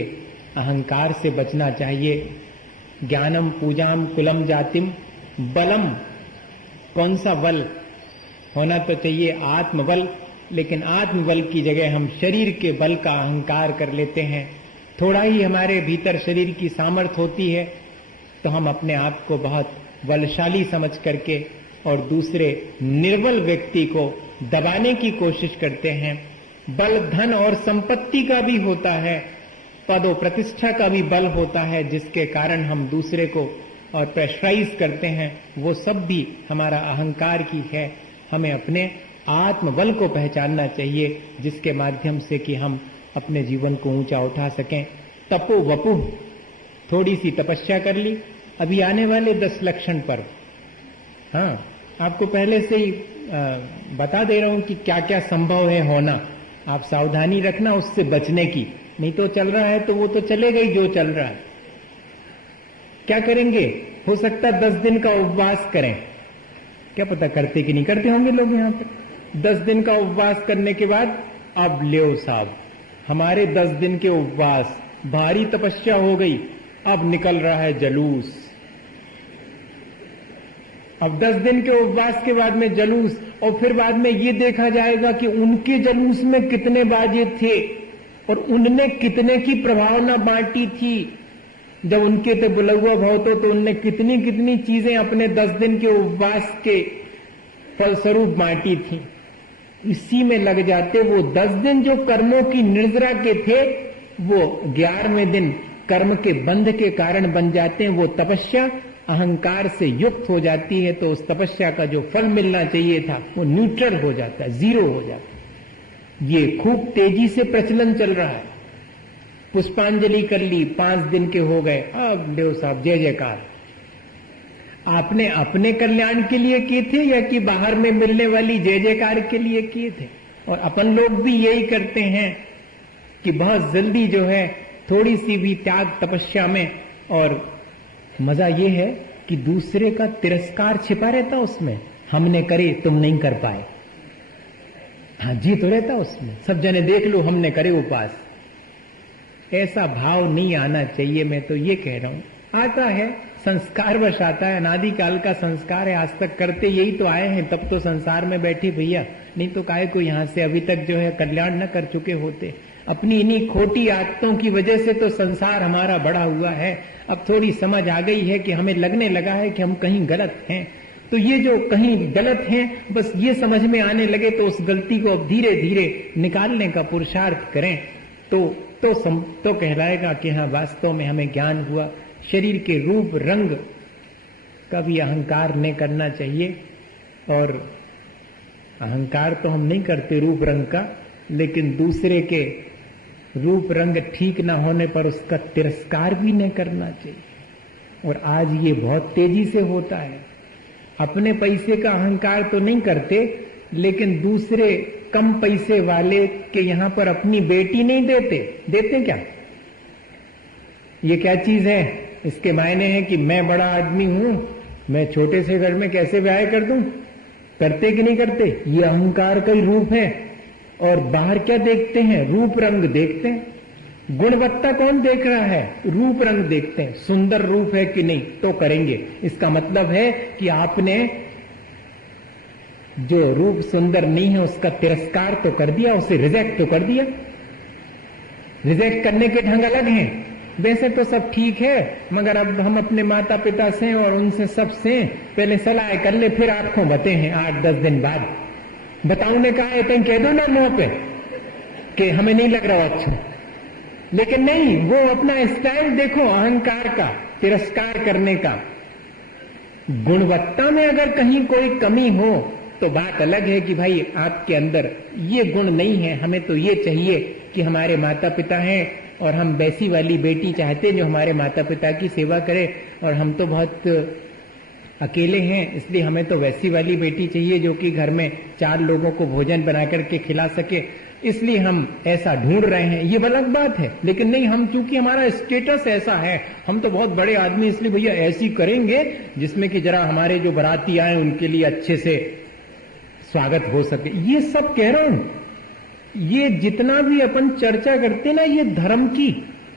अहंकार से बचना चाहिए। ज्ञानम पूजाम कुलम जातिम बलम, कौन सा बल होना तो चाहिए? आत्मबल। लेकिन आत्मबल की जगह हम शरीर के बल का अहंकार कर लेते हैं। थोड़ा ही हमारे भीतर शरीर की सामर्थ्य होती है तो हम अपने आप को बहुत बलशाली समझ करके और दूसरे निर्बल व्यक्ति को दबाने की कोशिश करते हैं। बल धन और संपत्ति का भी होता है, पद और प्रतिष्ठा का भी बल होता है, जिसके कारण हम दूसरे को और प्रेशराइज करते हैं। वो सब भी हमारा अहंकार की है। हमें अपने आत्मबल को पहचानना चाहिए, जिसके माध्यम से कि हम अपने जीवन को ऊंचा उठा सकें। तपो वपु, थोड़ी सी तपस्या कर ली। अभी आने वाले 10 लक्षण पर्व, हाँ, आपको पहले से ही बता दे रहा हूं कि क्या क्या संभव है होना। आप सावधानी रखना उससे बचने की, नहीं तो चल रहा है तो वो तो चलेगा ही जो चल रहा है। क्या करेंगे? हो सकता है 10 दिन का उपवास करें। क्या पता करते कि नहीं करते होंगे लोग यहाँ पर। 10 दिन का उपवास करने के बाद अब ले साहब, हमारे 10 दिन के उपवास, भारी तपस्या हो गई, अब निकल रहा है जलूस। अब 10 दिन के उपवास के बाद में जलूस, और फिर बाद में ये देखा जाएगा कि उनके जलूस में कितने बाजे थे और उनने कितने की प्रभावना बांटी थी। जब उनके थे बुलगुआ भाव तो उनने कितनी कितनी चीजें अपने 10 दिन के उपवास के फलस्वरूप बांटी थी। इसी में लग जाते वो 10 दिन जो कर्मों की निर्जरा के थे, वो 11वें दिन कर्म के बंध के कारण बन जाते हैं। वो तपस्या अहंकार से युक्त हो जाती है, तो उस तपस्या का जो फल मिलना चाहिए था वो न्यूट्रल हो जाता है, जीरो हो जाता है। ये खूब तेजी से प्रचलन चल रहा है। पुष्पांजलि कर ली, 5 दिन के हो गए, अब देव साहब जय जयकार। आपने अपने कल्याण के लिए किए थे या कि बाहर में मिलने वाली जय जयकार के लिए किए थे? और अपन लोग भी यही करते हैं कि बहुत जल्दी जो है थोड़ी सी भी त्याग तपस्या में, और मजा ये है कि दूसरे का तिरस्कार छिपा रहता उसमें। हमने करे तुम नहीं कर पाए, हाँ जी तो रहता उसमें। सब जने देख लो हमने करे उपवास, ऐसा भाव नहीं आना चाहिए। मैं तो ये कह रहा हूं, आता है संस्कारवश आता है, अनादिकाल का संस्कार है, आज तक करते यही तो आए हैं, तब तो संसार में बैठे भैया, नहीं तो काहे को यहां से अभी तक जो है कल्याण न कर चुके होते। अपनी इन्हीं खोटी आदतों की वजह से तो संसार हमारा बड़ा हुआ है। अब थोड़ी समझ आ गई है कि हमें लगने लगा है कि हम कहीं गलत हैं, तो ये जो कहीं गलत हैं बस ये समझ में आने लगे तो उस गलती को अब धीरे धीरे निकालने का पुरुषार्थ करें तो कहलाएगा कि हाँ वास्तव में हमें ज्ञान हुआ। शरीर के रूप रंग का भी अहंकार नहीं करना चाहिए, और अहंकार तो हम नहीं करते रूप रंग का, लेकिन दूसरे के रूप रंग ठीक ना होने पर उसका तिरस्कार भी नहीं करना चाहिए। और आज ये बहुत तेजी से होता है। अपने पैसे का अहंकार तो नहीं करते, लेकिन दूसरे कम पैसे वाले के यहां पर अपनी बेटी नहीं देते क्या? ये क्या चीज है? इसके मायने हैं कि मैं बड़ा आदमी हूं, मैं छोटे से घर में कैसे ब्याह कर दूं? करते कि नहीं करते? ये अहंकार का ही रूप है। और बाहर क्या देखते हैं? रूप रंग देखते हैं। गुणवत्ता कौन देख रहा है? रूप रंग देखते हैं। सुंदर रूप है कि नहीं तो करेंगे। इसका मतलब है कि आपने जो रूप सुंदर नहीं है उसका तिरस्कार तो कर दिया, उसे रिजेक्ट तो कर दिया। रिजेक्ट करने के ढंग अलग हैं। वैसे तो सब ठीक है, मगर अब हम अपने माता पिता से और उनसे सब से पहले सलाह कर ले, फिर आंखों बते हैं 8-10 दिन बाद। बताऊं ने कहा है कह दो ना मुंह पे कि हमें नहीं लग रहा अच्छा, लेकिन नहीं, वो अपना स्टाइल देखो अहंकार का, तिरस्कार करने का। गुणवत्ता में अगर कहीं कोई कमी हो तो बात अलग है कि भाई आपके अंदर ये गुण नहीं है, हमें तो ये चाहिए कि हमारे माता पिता हैं और हम वैसी वाली बेटी चाहते जो हमारे माता पिता की सेवा करे, और हम तो बहुत अकेले हैं इसलिए हमें तो वैसी वाली बेटी चाहिए जो कि घर में 4 लोगों को भोजन बना करके खिला सके, इसलिए हम ऐसा ढूंढ रहे हैं। ये अलग बात है, लेकिन नहीं, हम चूंकि हमारा स्टेटस ऐसा है, हम तो बहुत बड़े आदमी इसलिए भैया ऐसी करेंगे जिसमें कि जरा हमारे जो बाराती आए उनके लिए अच्छे से स्वागत हो सके। ये सब कह रहा हूं, ये जितना भी अपन चर्चा करते ना ये धर्म की,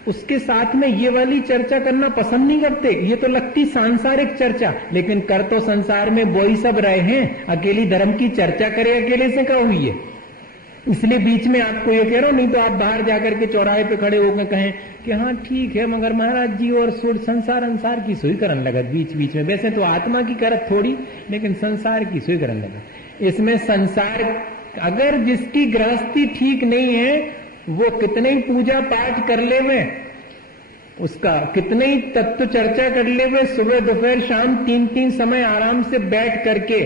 उसके साथ में ये वाली चर्चा करना पसंद नहीं करते। ये तो लगती सांसारिक चर्चा, लेकिन कर तो संसार में वो ही सब रहे हैं। अकेली धर्म की चर्चा करे अकेले से क्या हुई है, इसलिए बीच में आपको ये कह रहा हूं, नहीं तो आप बाहर जाकर के चौराहे पे खड़े होकर कहें कि हाँ ठीक है मगर महाराज जी और संसार अंसार की सुई करन लगत बीच बीच में। वैसे तो आत्मा की करत थोड़ी, लेकिन संसार की सुई करन लगत। इसमें संसार, अगर जिसकी गृहस्थी ठीक नहीं है वो कितने ही पूजा पाठ कर ले में, उसका कितने ही तत्व चर्चा कर ले में, सुबह दोपहर शाम 3-3 समय आराम से बैठ करके,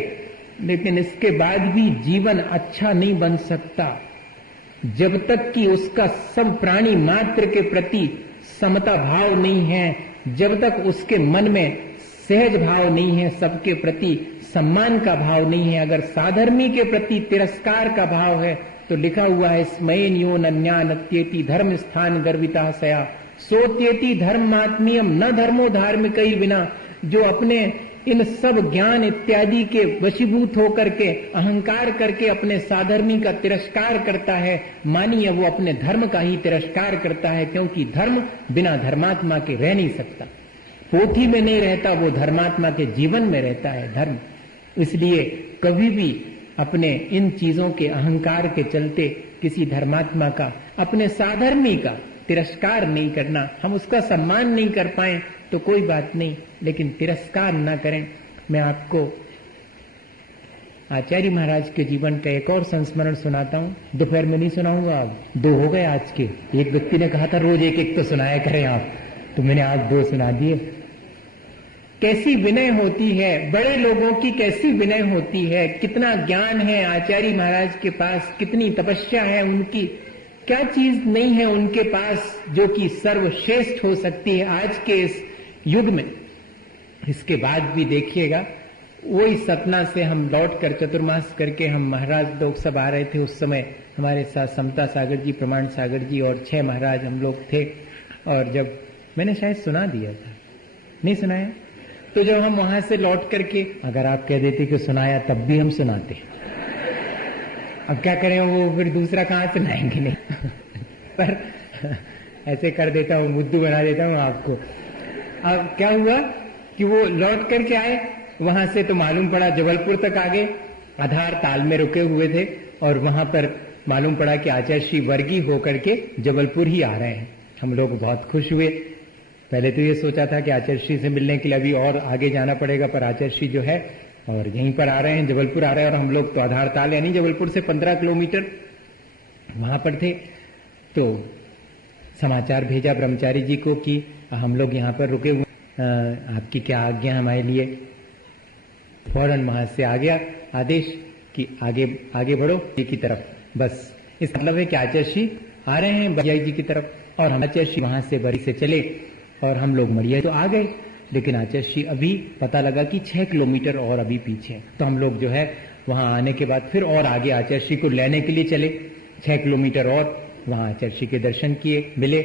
लेकिन इसके बाद भी जीवन अच्छा नहीं बन सकता जब तक कि उसका सब प्राणी मात्र के प्रति समता भाव नहीं है, जब तक उसके मन में सहज भाव नहीं है, सबके प्रति सम्मान का भाव नहीं है। अगर साधर्मी के प्रति तिरस्कार का भाव है तो लिखा हुआ है स्मयन यो नन्या नत्येति धर्म स्थान गर्विता सया सोत्येति धर्मात्मीयम न धर्मो धार्मिक ही बिना। जो अपने इन सब ज्ञान इत्यादि के वशीभूत होकर के अहंकार करके अपने साधर्मी का तिरस्कार करता है, मानिए वो अपने धर्म का ही तिरस्कार करता है, क्योंकि धर्म बिना धर्मात्मा के रह नहीं सकता। पोथी में नहीं रहता, वो धर्मात्मा के जीवन में रहता है धर्म। इसलिए कभी भी अपने इन चीजों के अहंकार के चलते किसी धर्मात्मा का, अपने साधर्मी का तिरस्कार नहीं करना। हम उसका सम्मान नहीं कर पाए तो कोई बात नहीं, लेकिन तिरस्कार ना करें। मैं आपको आचार्य महाराज के जीवन का एक और संस्मरण सुनाता हूं। दोपहर में नहीं सुनाऊंगा, अब 2 हो गए आज के। एक व्यक्ति ने कहा था रोज एक तो सुनाया करें आप, तो मैंने आज 2 सुना दिए। कैसी विनय होती है बड़े लोगों की, कैसी विनय होती है, कितना ज्ञान है आचार्य महाराज के पास, कितनी तपस्या है उनकी, क्या चीज नहीं है उनके पास जो कि सर्वश्रेष्ठ हो सकती है आज के इस युग में। इसके बाद भी देखिएगा, वही सतना से हम लौट कर चतुर्मास करके हम महाराज लोग सब आ रहे थे। उस समय हमारे साथ समता सागर जी, प्रमाण सागर जी और 6 महाराज हम लोग थे। और जब मैंने शायद सुना दिया था, नहीं सुनाया, तो जब हम वहां से लौट करके, अगर आप कह देते कि सुनाया तब भी हम सुनाते। अब क्या करें, वो फिर दूसरा कहां सुनाएंगे नहीं पर ऐसे कर देता हूं, मुद्दू बना देता हूं आपको। अब क्या हुआ कि वो लौट करके आए, वहां से तो मालूम पड़ा जबलपुर तक आ गए, आधार ताल में रुके हुए थे, और वहां पर मालूम पड़ा कि आचार्य श्री वर्गी होकर के जबलपुर ही आ रहे हैं। हम लोग बहुत खुश हुए। पहले तो ये सोचा था कि आचार्य श्री से मिलने के लिए अभी और आगे जाना पड़ेगा, पर आचार्य श्री जो है और यहीं पर आ रहे हैं, जबलपुर आ रहे हैं, और हम लोग तो आधार ताल यानी जबलपुर से 15 किलोमीटर वहां पर थे। तो समाचार भेजा ब्रह्मचारी जी को कि हम लोग यहाँ पर रुके हुए, आपकी क्या आज्ञा हमारे लिए। फौरन वहां से आ गया आदेश कि आगे बढ़ो जी की तरफ। बस इस मतलब है कि आचार्य श्री आ रहे हैं बरिया जी की तरफ, और हम आचार्य श्री वहां से बरी से चले और हम लोग मरिया तो आ गए। लेकिन आचार्य श्री अभी पता लगा कि 6 किलोमीटर और अभी पीछे। तो हम लोग जो है वहां आने के बाद फिर और आगे आचार्य श्री को लेने के लिए चले 6 किलोमीटर, और वहां आचार्य श्री के दर्शन किए, मिले।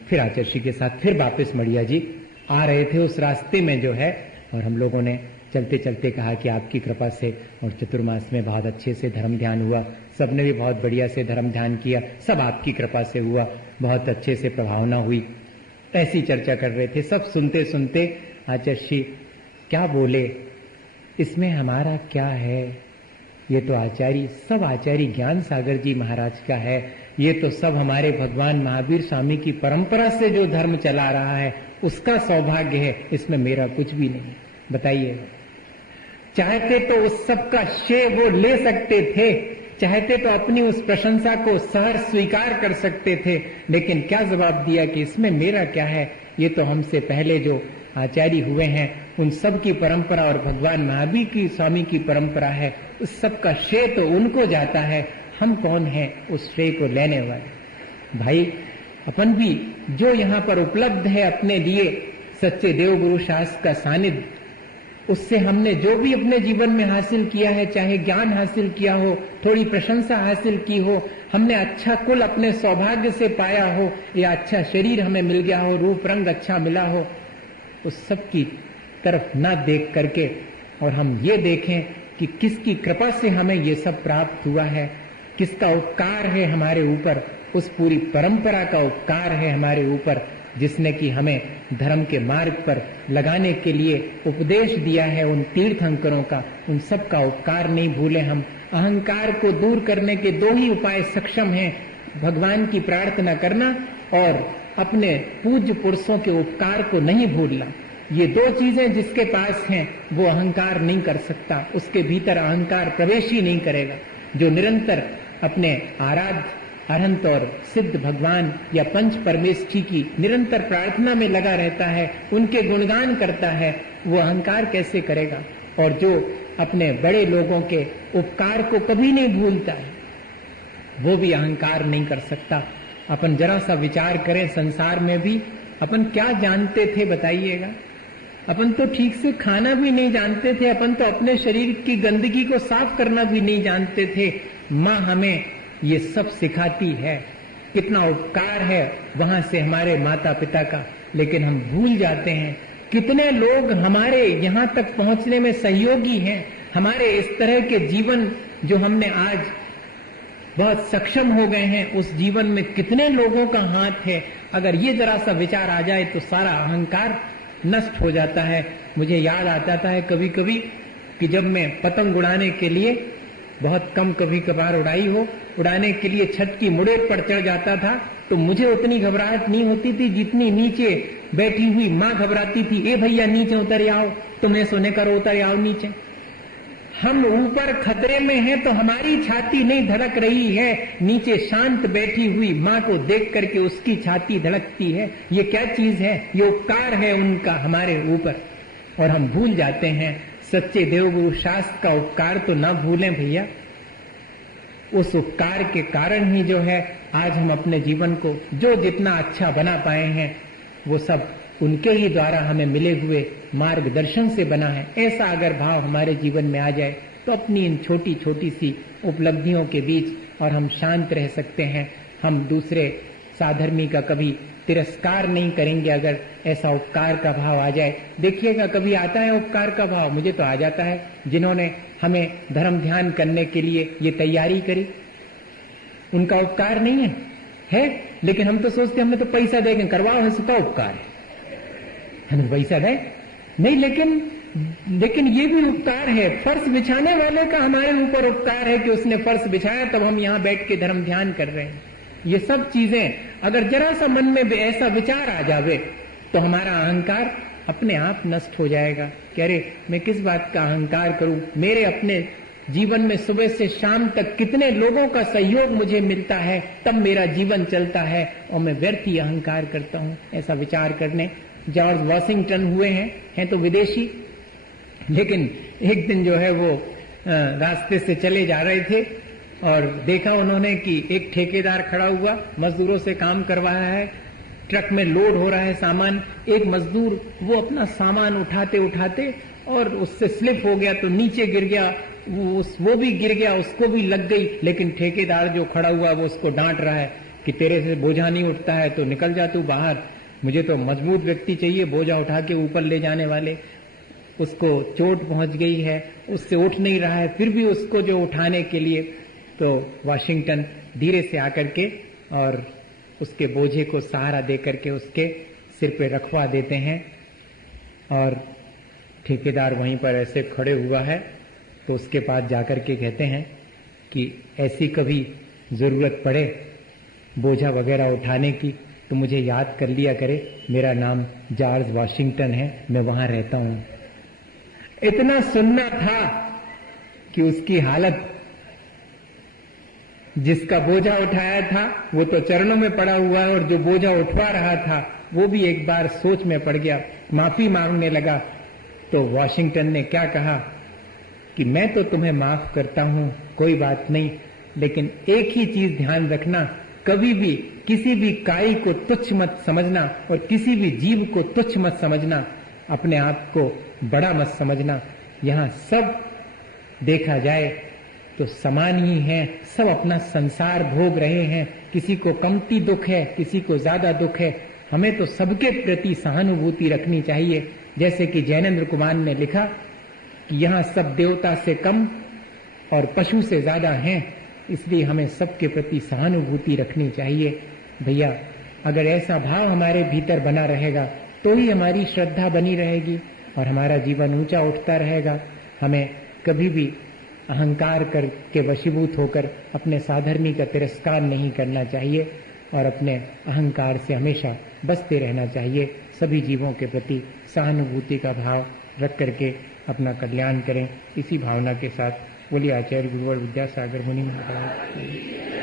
फिर आचार्य श्री के साथ फिर वापस मड़िया जी आ रहे थे उस रास्ते में जो है, और हम लोगों ने चलते चलते कहा कि आपकी कृपा से और चतुर्मास में बहुत अच्छे से धर्म ध्यान हुआ, सबने भी बहुत बढ़िया से धर्म ध्यान किया, सब आपकी कृपा से हुआ, बहुत अच्छे से प्रभावना हुई। ऐसी चर्चा कर रहे थे। सब सुनते सुनते आचार्य श्री क्या बोले, इसमें हमारा क्या है, ये तो आचार्य, सब आचार्य ज्ञान सागर जी महाराज का है। ये तो सब हमारे भगवान महावीर स्वामी की परंपरा से जो धर्म चला रहा है उसका सौभाग्य है, इसमें मेरा कुछ भी नहीं। बताइए, चाहते तो उस सब का श्रेय वो ले सकते थे, चाहते तो अपनी उस प्रशंसा को सहर्ष स्वीकार कर सकते थे, लेकिन क्या जवाब दिया कि इसमें मेरा क्या है, ये तो हमसे पहले जो आचार्य हुए हैं उन सब की परंपरा और भगवान महावीर की स्वामी की परंपरा है, उस सब का श्रेय तो उनको जाता है, हम कौन हैं उस श्रेय को लेने वाले। भाई, अपन भी जो यहाँ पर उपलब्ध है अपने लिए सच्चे देव गुरु शास्त्र का सानिध्य, उससे हमने जो भी अपने जीवन में हासिल किया है, चाहे ज्ञान हासिल किया हो, थोड़ी प्रशंसा हासिल की हो, हमने अच्छा कुल अपने सौभाग्य से पाया हो, या अच्छा शरीर हमें मिल गया हो, रूप रंग अच्छा मिला हो, उस सब की तरफ न देख करके और हम ये देखें कि किसकी कृपा से हमें ये सब प्राप्त हुआ है, किसका उपकार है हमारे ऊपर, उस पूरी परंपरा का उपकार है हमारे ऊपर, जिसने कि हमें धर्म के मार्ग पर लगाने के लिए उपदेश दिया है, उन तीर्थंकरों का, उन सब का उपकार नहीं भूले हम। अहंकार को दूर करने के दो ही उपाय सक्षम हैं, भगवान की प्रार्थना करना और अपने पूज्य पुरुषों के उपकार को नहीं भूलना। ये दो चीजें जिसके पास हैं वो अहंकार नहीं कर सकता, उसके भीतर अहंकार प्रवेश ही नहीं करेगा। जो निरंतर अपने आराध्य अरहंत और सिद्ध भगवान या पंच परमेष्ठी की निरंतर प्रार्थना में लगा रहता है, उनके गुणगान करता है, वो अहंकार कैसे करेगा। और जो अपने बड़े लोगों के उपकार को कभी नहीं भूलता है, वो भी अहंकार नहीं कर सकता। अपन जरा सा विचार करें, संसार में भी अपन क्या जानते थे बताइएगा। अपन तो ठीक से खाना भी नहीं जानते थे, अपन तो अपने शरीर की गंदगी को साफ करना भी नहीं जानते थे। माँ हमें ये सब सिखाती है, कितना उपकार है वहां से हमारे माता पिता का, लेकिन हम भूल जाते हैं। कितने लोग हमारे यहाँ तक पहुंचने में सहयोगी हैं, हमारे इस तरह के जीवन जो हमने आज बहुत सक्षम हो गए हैं, उस जीवन में कितने लोगों का हाथ है। अगर ये जरा सा विचार आ जाए तो सारा अहंकार नष्ट हो जाता है। मुझे याद आता है कभी कभी कि जब मैं पतंग उड़ाने के लिए, बहुत कम कभी कभार उड़ाई हो, उड़ाने के लिए छत की मुड़ेर पर चढ़ जाता था, तो मुझे उतनी घबराहट नहीं होती थी जितनी नीचे बैठी हुई माँ घबराती थी। ए भैया नीचे उतर आओ, तुम्हें सोने का उतर आओ नीचे। हम ऊपर खतरे में हैं तो हमारी छाती नहीं धड़क रही है, नीचे शांत बैठी हुई माँ को देख करके उसकी छाती धड़कती है। ये क्या चीज है? ये उपकार है उनका हमारे ऊपर, और हम भूल जाते हैं। सच्चे देवगुरु शास्त्र का उपकार तो ना भूलें भैया। उस उपकार के कारण ही जो है आज हम अपने जीवन को जो जितना अच्छा बना पाए हैं, वो सब उनके ही द्वारा हमें मिले हुए मार्गदर्शन से बना है। ऐसा अगर भाव हमारे जीवन में आ जाए तो अपनी इन छोटी छोटी सी उपलब्धियों के बीच और हम शांत रह सकते हैं। हम दूसरे साधर्मी का कभी तिरस्कार नहीं करेंगे अगर ऐसा उपकार का भाव आ जाए। देखिएगा कभी आता है उपकार का भाव, मुझे तो आ जाता है। जिन्होंने हमें धर्म ध्यान करने के लिए ये तैयारी करी, उनका उपकार नहीं है, लेकिन हम तो सोचते हमने तो पैसा देंगे, करवाओ है, उसका उपकार है, हमें पैसा दे नहीं। लेकिन ये भी उपकार है। फर्श बिछाने वाले का हमारे ऊपर उपकार है कि उसने फर्श बिछाया, तब हम यहाँ बैठ के धर्म ध्यान कर रहे हैं। ये सब चीजें अगर जरा सा मन में ऐसा विचार आ जावे तो हमारा अहंकार अपने आप नष्ट हो जाएगा कि अरे मैं किस बात का अहंकार करूं, मेरे अपने जीवन में सुबह से शाम तक कितने लोगों का सहयोग मुझे मिलता है, तब मेरा जीवन चलता है, और मैं व्यर्थ ही अहंकार करता हूं। ऐसा विचार करने जॉर्ज वॉशिंगटन हुए हैं तो विदेशी, लेकिन एक दिन जो है वो रास्ते से चले जा रहे थे और देखा उन्होंने कि एक ठेकेदार खड़ा हुआ, मजदूरों से काम करवाया है, ट्रक में लोड हो रहा है सामान। एक मजदूर वो अपना सामान उठाते उठाते और उससे स्लिप हो गया तो नीचे गिर गया, वो भी गिर गया, उसको भी लग गई। लेकिन ठेकेदार जो खड़ा हुआ वो उसको डांट रहा है कि तेरे से बोझा नहीं उठता है तो निकल जा तू बाहर, मुझे तो मजबूत व्यक्ति चाहिए बोझा उठा के ऊपर ले जाने वाले। उसको चोट पहुंच गई है, उससे उठ नहीं रहा है, फिर भी उसको जो उठाने के लिए, तो वाशिंगटन धीरे से आकर के और उसके बोझे को सहारा दे करके उसके सिर पे रखवा देते हैं। और ठेकेदार वहीं पर ऐसे खड़े हुआ है तो उसके पास जाकर के कहते हैं कि ऐसी कभी ज़रूरत पड़े बोझा वगैरह उठाने की तो मुझे याद कर लिया करे, मेरा नाम जॉर्ज वॉशिंगटन है, मैं वहां रहता हूं। इतना सुनना था कि उसकी हालत, जिसका बोझा उठाया था वो तो चरणों में पड़ा हुआ है, और जो बोझा उठवा रहा था वो भी एक बार सोच में पड़ गया, माफी मांगने लगा। तो वॉशिंगटन ने क्या कहा कि मैं तो तुम्हें माफ करता हूं, कोई बात नहीं, लेकिन एक ही चीज ध्यान रखना, कभी भी किसी भी काई को तुच्छ मत समझना और किसी भी जीव को तुच्छ मत समझना, अपने आप को बड़ा मत समझना। यहाँ सब देखा जाए तो समान ही हैं, सब अपना संसार भोग रहे हैं, किसी को कमती दुख है, किसी को ज्यादा दुख है। हमें तो सबके प्रति सहानुभूति रखनी चाहिए। जैसे कि जैनेन्द्र कुमार ने लिखा कि यहाँ सब देवता से कम और पशु से ज्यादा हैं, इसलिए हमें सबके प्रति सहानुभूति रखनी चाहिए। भैया, अगर ऐसा भाव हमारे भीतर बना रहेगा तो ही हमारी श्रद्धा बनी रहेगी और हमारा जीवन ऊंचा उठता रहेगा। हमें कभी भी अहंकार करके वशीभूत होकर अपने साधर्मी का तिरस्कार नहीं करना चाहिए और अपने अहंकार से हमेशा बचते रहना चाहिए। सभी जीवों के प्रति सहानुभूति का भाव रख करके अपना कल्याण करें। इसी भावना के साथ बोलिए आचार्य गुरुवर विद्यासागर मुनि महाराज।